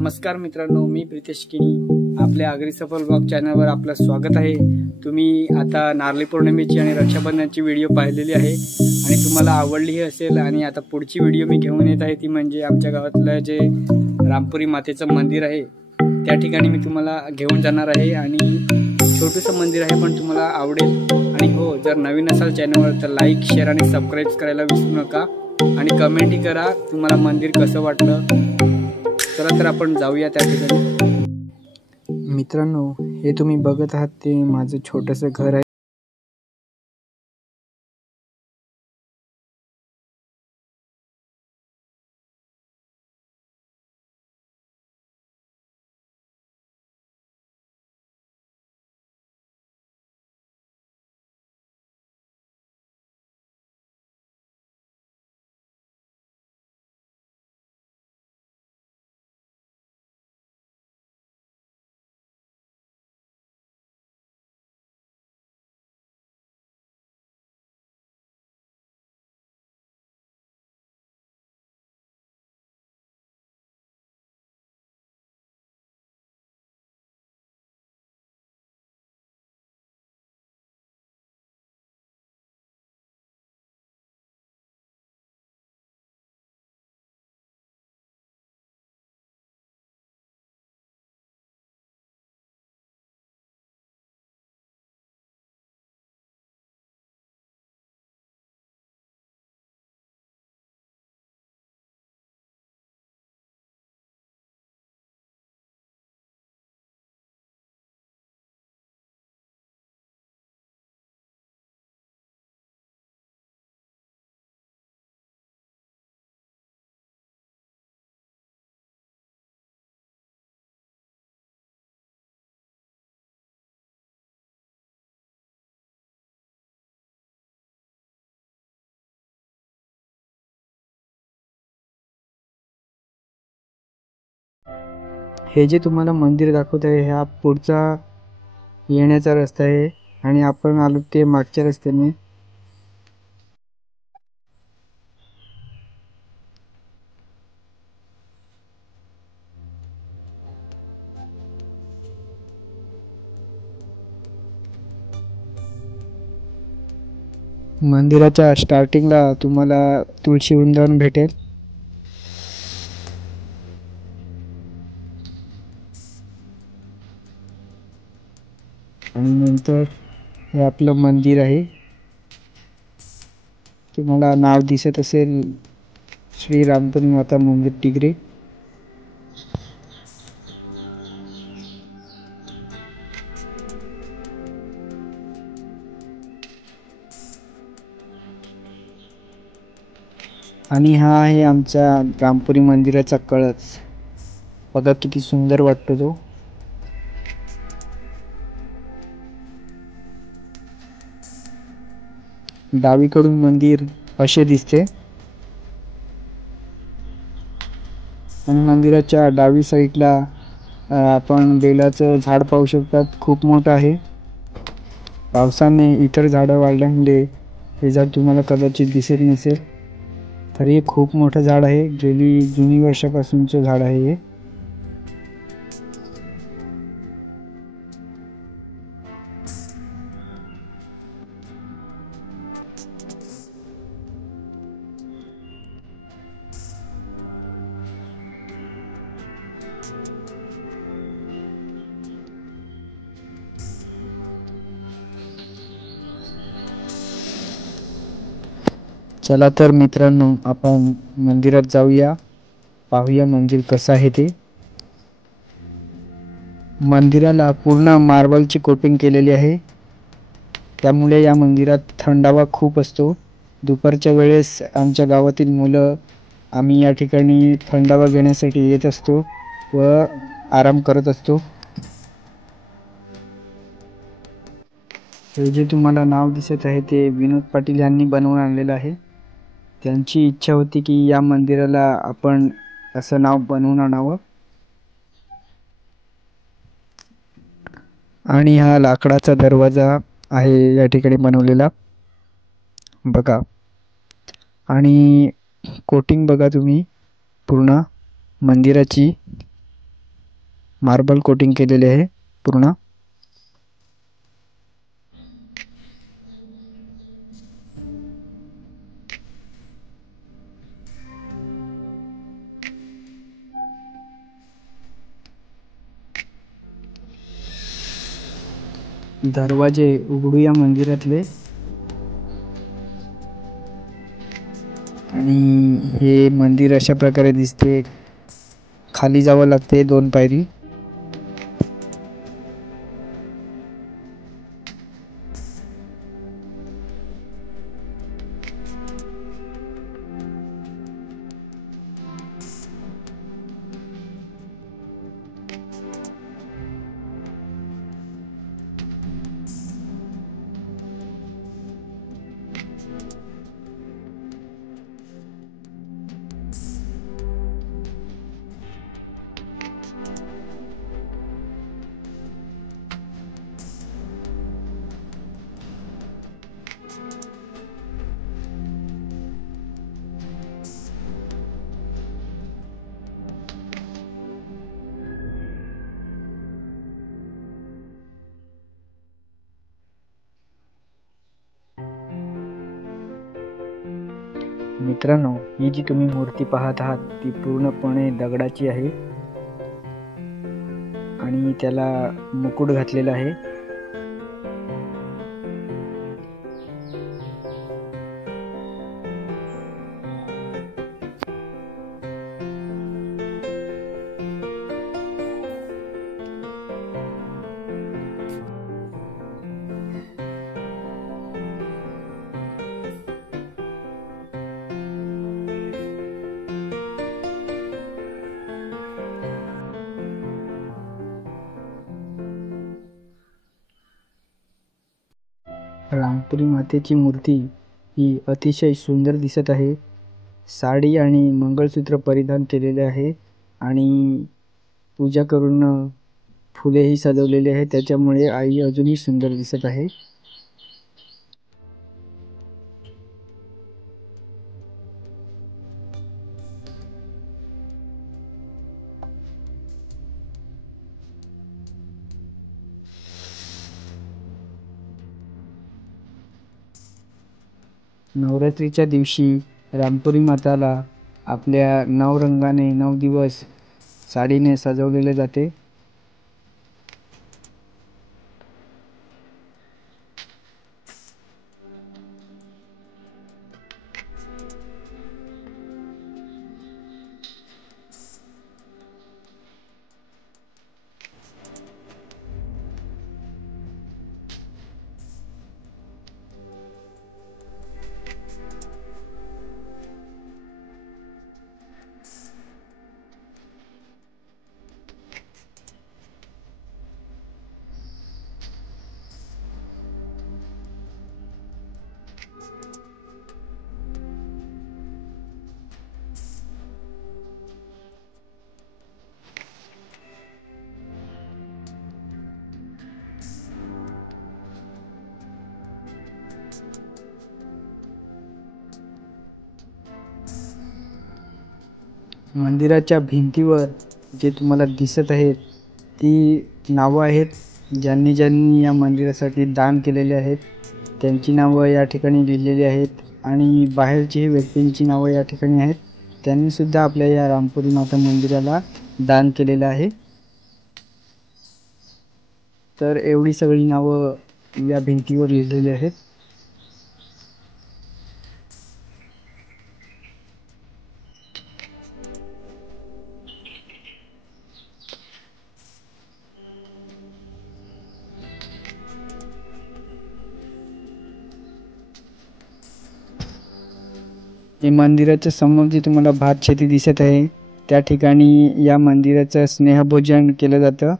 नमस्कार मित्रांनो, मी प्रितेश किनी आपल्या आगरी सफल ब्लॉग चॅनलवर आपलं स्वागत आहे। तुम्ही आता नारळी पौर्णिमेची आणि रक्षाबंधनाची व्हिडिओ पाहिलेली आहे आणि तुम्हाला आवडली असेल। आणि आता पुढची व्हिडिओ मी घेऊन येत आहे ती म्हणजे आमच्या गावातलं जे रामपुरी मातेचं मंदिर आहे त्या ठिकाणी मी तुम्हाला घेऊन जाणार आहे। आणि छोटंसं मंदिर आहे पण तुम्हाला आवडेल। आणि हो, जर नवीन असाल चॅनलवर तर लाईक, शेअर आणि सबस्क्राइब करायला विसरू नका आणि कमेंटही करा तुम्हाला मंदिर कसं वाटलं। चला तर आपण जाऊया त्या ठिकाणी। मित्रांनो, हे तुम्ही बघत आहात ते माझं छोटंसं घर आहे। हे जे तुम्हाला मंदिर दाखवत आहे हा पुढचा येण्याचा रस्ता आहे आणि आपण आलो ते मागच्या रस्त्याने। मंदिराच्या स्टार्टिंगला तुम्हाला तुळशी वृंदावन भेटेल आणि नंतर हे आपलं मंदिर आहे। तुम्हाला नाव दिसत असेल श्री रामपुरी माता मंदिर टिगरे। आणि हा आहे आमच्या रामपुरी मंदिराचा कळस। बघा किती सुंदर वाटतो तो। डावीकडून मंदिर असे दिसते आणि मंदिराच्या डावी साईडला आपण बेलाचं झाड पाहू शकतात, खूप मोठं आहे। पावसाने इतर झाडं वाढल्यामुळे हे झाड तुम्हाला कदाचित दिसत नसेल, तरी हे खूप मोठं झाड आहे। गेली जुनी वर्षापासूनचं झाड आहे हे। चला तर मित्रांनो, आपण मंदिरात जाऊया, पाहूया मंदिर कसं आहे ते। मंदिराला पूर्ण मार्बलची कोटिंग केलेली आहे, त्यामुळे या मंदिरात थंडावा खूप असतो। दुपारच्या वेळेस आमच्या गावातील मुलं आम्ही या ठिकाणी थंडावा घेण्यासाठी येत असतो व आराम करत असतो। हे जे तुम्हाला नाव दिसत आहे ते विनोद पाटील यांनी बनवून आणलेलं आहे। त्यांची इच्छा होती की या मंदिराला आपण असं नाव बनवून आणावं। आणि हा लाकडाचा दरवाजा आहे या ठिकाणी बनवलेला, बघा। आणि कोटिंग बघा तुम्ही पूर्ण मंदिराची। मार्बल कोटिंग केलेले आहे पूर्ण. दरवाजे उघडूया मंदिरातले. आणि हे मंदिर अशा प्रकारे दिसते. खाली जावं लागते 2 पायरी. मित्रांनो, ही जी तुम्ही मूर्ती पाहत आहात ती पूर्णपणे दगडाची आहे आणि त्याला मुकुट घातलेला आहे. रामपुरी मातेची मूर्ती ही अतिशय सुंदर दिसत आहे. साडी आणि मंगळसूत्र परिधान केलेले आहे आणि पूजा करून फुलेही सजवलेली आहे. त्याच्यामुळे आई अजूनही सुंदर दिसत आहे. नवरात्रीच्या दिवशी रामपुरी माताला आपल्या 9 रंगाने 9 दिवस साडीने सजवलेले जाते. मंदिराच्या भिंतीवर जे तुम्हाला दिसत आहेत ती नावं आहेत. ज्यांनी ज्यांनी या मंदिरासाठी दान केलेले आहेत त्यांची नावं या ठिकाणी लिहिलेली आहेत आणि बाहेरची व्यक्तींची नावं या ठिकाणी आहेत. त्यांनी सुद्धा आपल्या या रामपुरी माता मंदिराला दान केलेलं आहे. तर एवढी सगळी नावं या भिंतीवर लिहिलेली आहेत. हे मंदिराच्या समोर जे तुम्हाला भात शेती दिसत आहे त्या ठिकाणी या मंदिराचं स्नेहभोजन केलं जातं.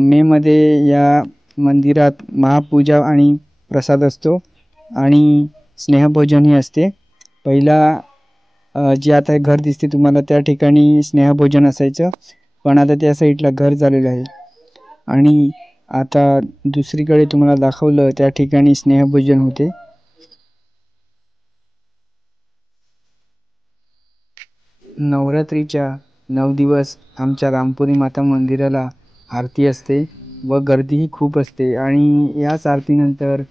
मे मध्ये या मंदिरात महापूजा आणि प्रसाद असतो आणि स्नेहभोजनही असते. पहिला जे आता घर दिसते तुम्हाला त्या ठिकाणी स्नेहभोजन असायचं, पण आता त्या साईडला घर झालेलं आहे आणि आता दुसरीकडे तुम्हाला दाखवलं त्या ठिकाणी स्नेहभोजन होते. नवरात्रीच्या 9 दिवस आमच्या रामपुरी माता मंदिराला आरती असते व गर्दीही खूप असते आणि याच आरतीनंतर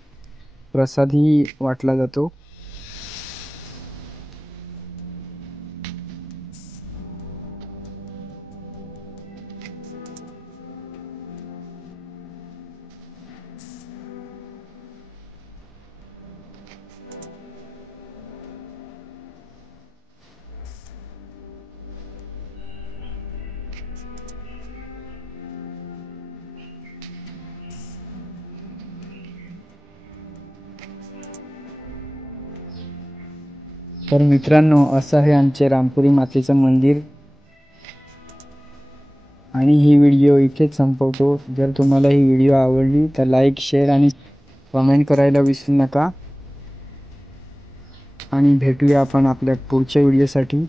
प्रसादही वाटला जातो. तर मित्रांनो, असं आहे आमचे रामपुरी मातेचं मंदिर आणि ही व्हिडिओ इथेच संपवतो. जर तुम्हाला ही व्हिडिओ आवडली तर लाईक, शेअर आणि कमेंट करायला विसरू नका आणि भेटूया आपण आपल्या पुढच्या व्हिडिओसाठी.